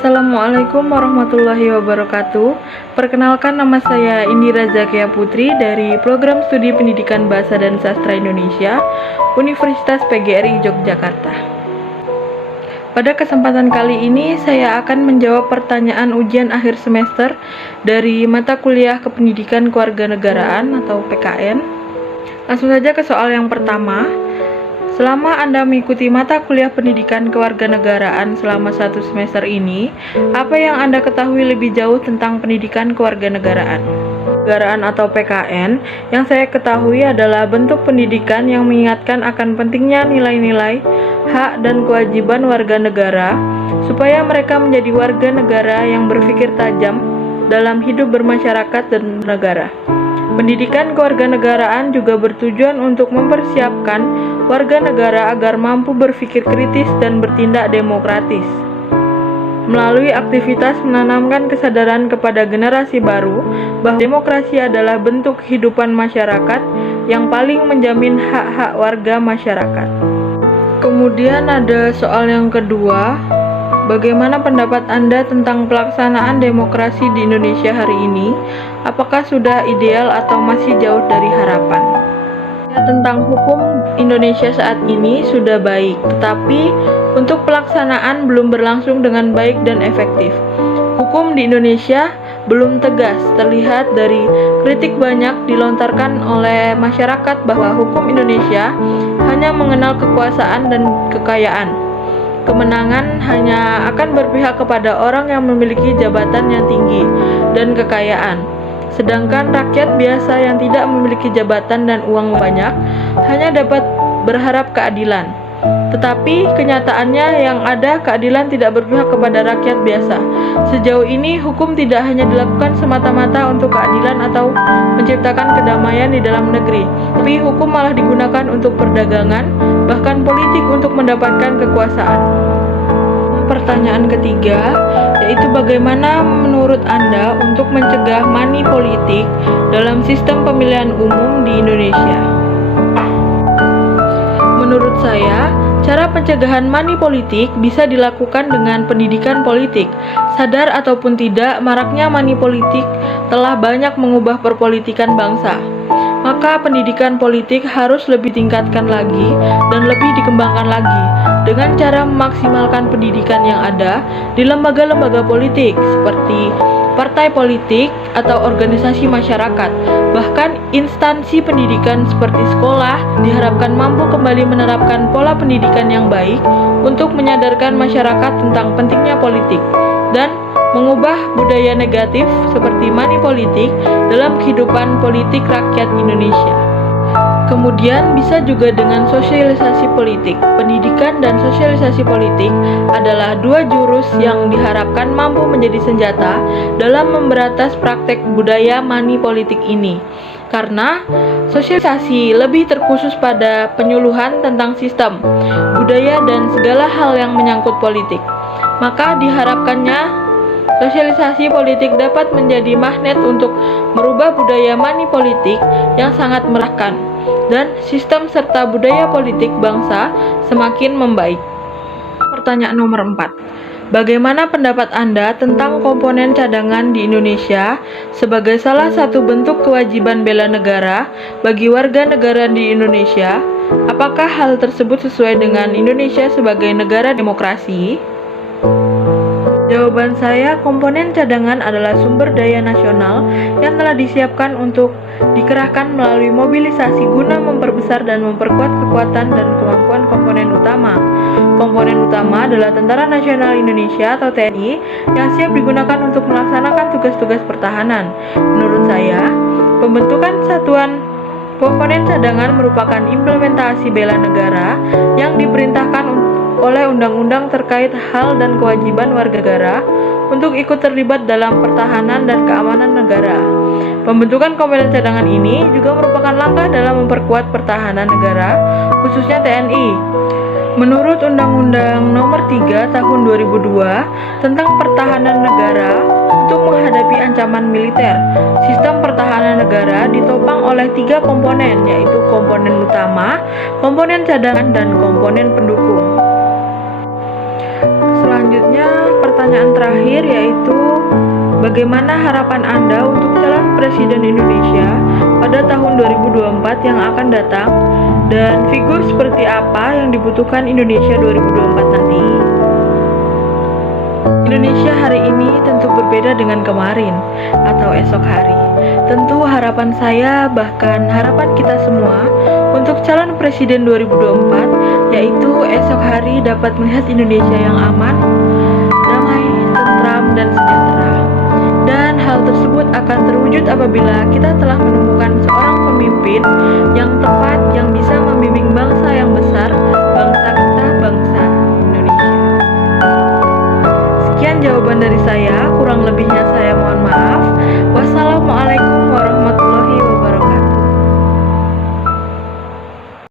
Assalamualaikum warahmatullahi wabarakatuh. Perkenalkan, nama saya Indira Zakia Putri dari Program Studi Pendidikan Bahasa dan Sastra Indonesia, Universitas PGRI Yogyakarta. Pada kesempatan kali ini, saya akan menjawab pertanyaan ujian akhir semester dari mata kuliah Kependidikan Kewarganegaraan atau PKN. Langsung saja ke soal yang pertama. Selama Anda mengikuti mata kuliah pendidikan kewarganegaraan selama 1 semester ini, apa yang Anda ketahui lebih jauh tentang pendidikan kewarganegaraan? Kewarganegaraan atau PKN yang saya ketahui adalah bentuk pendidikan yang mengingatkan akan pentingnya nilai-nilai, hak dan kewajiban warga negara, supaya mereka menjadi warga negara yang berpikir tajam dalam hidup bermasyarakat dan negara. Pendidikan kewarganegaraan juga bertujuan untuk mempersiapkan warga negara agar mampu berpikir kritis dan bertindak demokratis. Melalui aktivitas menanamkan kesadaran kepada generasi baru bahwa demokrasi adalah bentuk kehidupan masyarakat yang paling menjamin hak-hak warga masyarakat. Kemudian ada soal yang kedua. Bagaimana pendapat Anda tentang pelaksanaan demokrasi di Indonesia hari ini? Apakah sudah ideal atau masih jauh dari harapan? Tentang hukum Indonesia saat ini sudah baik, tetapi untuk pelaksanaan belum berlangsung dengan baik dan efektif. Hukum di Indonesia belum tegas, terlihat dari kritik banyak dilontarkan oleh masyarakat bahwa hukum Indonesia hanya mengenal kekuasaan dan kekayaan. Kemenangan hanya akan berpihak kepada orang yang memiliki jabatan yang tinggi dan kekayaan. Sedangkan rakyat biasa yang tidak memiliki jabatan dan uang banyak hanya dapat berharap keadilan. Tetapi kenyataannya yang ada keadilan tidak berpihak kepada rakyat biasa. Sejauh ini hukum tidak hanya dilakukan semata-mata untuk keadilan atau menciptakan kedamaian di dalam negeri, tapi hukum malah digunakan untuk perdagangan, bahkan politik untuk mendapatkan kekuasaan. Pertanyaan ketiga, yaitu bagaimana menurut Anda untuk mencegah money politik dalam sistem pemilihan umum di Indonesia? Menurut saya, cara pencegahan money politik bisa dilakukan dengan pendidikan politik. Sadar ataupun tidak, maraknya money politik telah banyak mengubah perpolitikan bangsa. Maka pendidikan politik harus lebih tingkatkan lagi dan lebih dikembangkan lagi dengan cara memaksimalkan pendidikan yang ada di lembaga-lembaga politik seperti partai politik atau organisasi masyarakat. Bahkan instansi pendidikan seperti sekolah diharapkan mampu kembali menerapkan pola pendidikan yang baik untuk menyadarkan masyarakat tentang pentingnya politik dan mengubah budaya negatif seperti money politik dalam kehidupan politik rakyat Indonesia. Kemudian bisa juga dengan sosialisasi politik. Pendidikan dan sosialisasi politik adalah dua jurus yang diharapkan mampu menjadi senjata dalam memberantas praktek budaya money politik ini. Karena sosialisasi lebih terkhusus pada penyuluhan tentang sistem, budaya dan segala hal yang menyangkut politik. Maka diharapkannya sosialisasi politik dapat menjadi magnet untuk merubah budaya money politik yang sangat meresahkan dan sistem serta budaya politik bangsa semakin membaik. Pertanyaan nomor 4. Bagaimana pendapat Anda tentang komponen cadangan di Indonesia sebagai salah satu bentuk kewajiban bela negara bagi warga negara di Indonesia? Apakah hal tersebut sesuai dengan Indonesia sebagai negara demokrasi? Jawaban saya, komponen cadangan adalah sumber daya nasional yang telah disiapkan untuk dikerahkan melalui mobilisasi guna memperbesar dan memperkuat kekuatan dan kemampuan komponen utama. Komponen utama adalah Tentara Nasional Indonesia atau TNI yang siap digunakan untuk melaksanakan tugas-tugas pertahanan. Menurut saya, pembentukan satuan komponen cadangan merupakan implementasi bela negara yang diperintahkan oleh undang-undang terkait hal dan kewajiban warga negara untuk ikut terlibat dalam pertahanan dan keamanan negara. Pembentukan komponen cadangan ini juga merupakan langkah dalam memperkuat pertahanan negara, khususnya TNI. Menurut Undang-Undang Nomor 3 Tahun 2002 tentang Pertahanan Negara, untuk menghadapi ancaman militer, sistem pertahanan negara ditopang oleh 3 komponen, yaitu komponen utama, komponen cadangan, dan komponen pendukung. Selanjutnya, pertanyaan terakhir. terakhir yaitu bagaimana harapan Anda untuk calon presiden Indonesia pada tahun 2024 yang akan datang dan figur seperti apa yang dibutuhkan Indonesia 2024 nanti. Indonesia hari ini tentu berbeda dengan kemarin atau esok hari. Tentu harapan saya, bahkan harapan kita semua untuk calon presiden 2024 yaitu esok hari dapat melihat Indonesia yang aman, damai, tentram, dan sejahtera. Dan hal tersebut akan terwujud apabila kita telah menemukan seorang pemimpin yang tepat yang bisa membimbing bangsa yang besar, bangsa kita, bangsa Indonesia. Sekian jawaban dari saya, kurang lebih